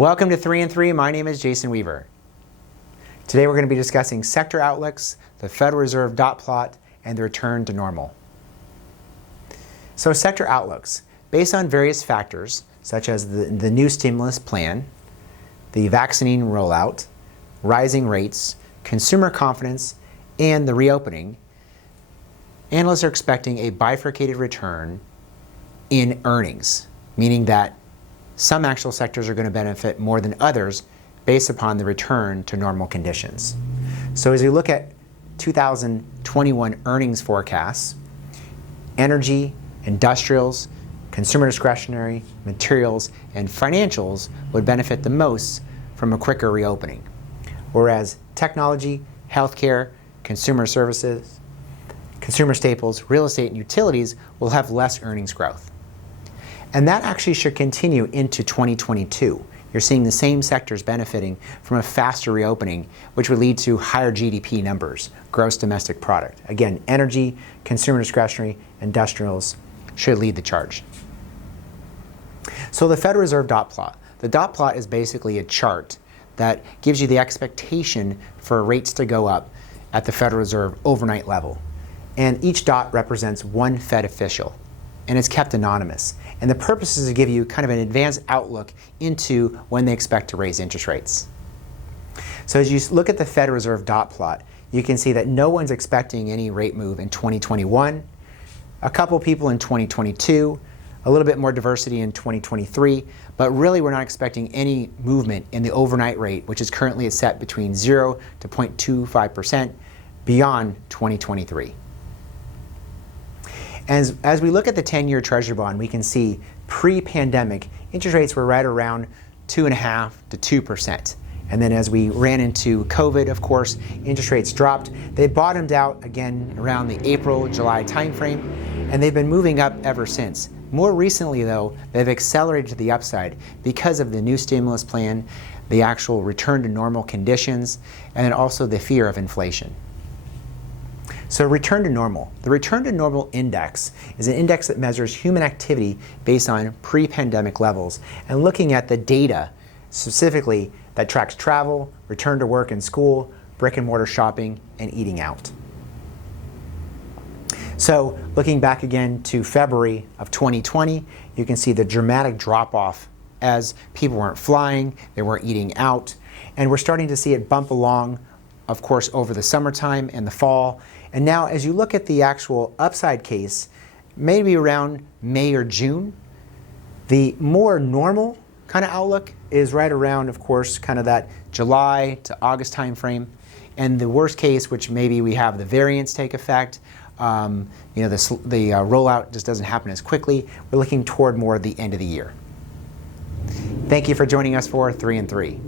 Welcome to 3 and 3. My name is Jason Weaver. Today we're going to be discussing sector outlooks, the Federal Reserve dot plot, and the return to normal. So sector outlooks, based on various factors such as the new stimulus plan, the vaccine rollout, rising rates, consumer confidence, and the reopening, analysts are expecting a bifurcated return in earnings, meaning that some actual sectors are going to benefit more than others based upon the return to normal conditions. So as we look at 2021 earnings forecasts, energy, industrials, consumer discretionary, materials, and financials would benefit the most from a quicker reopening, whereas technology, healthcare, consumer services, consumer staples, real estate, and utilities will have less earnings growth. And that actually should continue into 2022. You're seeing the same sectors benefiting from a faster reopening, which would lead to higher GDP numbers, gross domestic product. Again, energy, consumer discretionary, industrials should lead the charge. So the Federal Reserve dot plot. The dot plot is basically a chart that gives you the expectation for rates to go up at the Federal Reserve overnight level. And each dot represents one Fed official, and it's kept anonymous. And the purpose is to give you kind of an advanced outlook into when they expect to raise interest rates. So as you look at the Federal Reserve dot plot, you can see that no one's expecting any rate move in 2021, a couple people in 2022, a little bit more diversity in 2023, but really we're not expecting any movement in the overnight rate, which is currently set between 0 to 0.25% beyond 2023. As we look at the 10-year Treasury bond, we can see pre-pandemic, interest rates were right around 2.5% to 2%. And then as we ran into COVID, of course, interest rates dropped. They bottomed out again around the April-July timeframe, and they've been moving up ever since. More recently, though, they've accelerated to the upside because of the new stimulus plan, the actual return to normal conditions, and then also the fear of inflation. So return to normal. The return to normal index is an index that measures human activity based on pre-pandemic levels and looking at the data specifically that tracks travel, return to work and school, brick and mortar shopping, and eating out. So looking back again to February of 2020, you can see the dramatic drop off as people weren't flying, they weren't eating out, and we're starting to see it bump along, of course, over the summertime and the fall. And now as you look at the actual upside case, maybe around May or June, the more normal kind of outlook is right around, of course, kind of that July to August timeframe. And the worst case, which maybe we have the variants take effect, the rollout just doesn't happen as quickly. We're looking toward more the end of the year. Thank you for joining us for 3 and 3.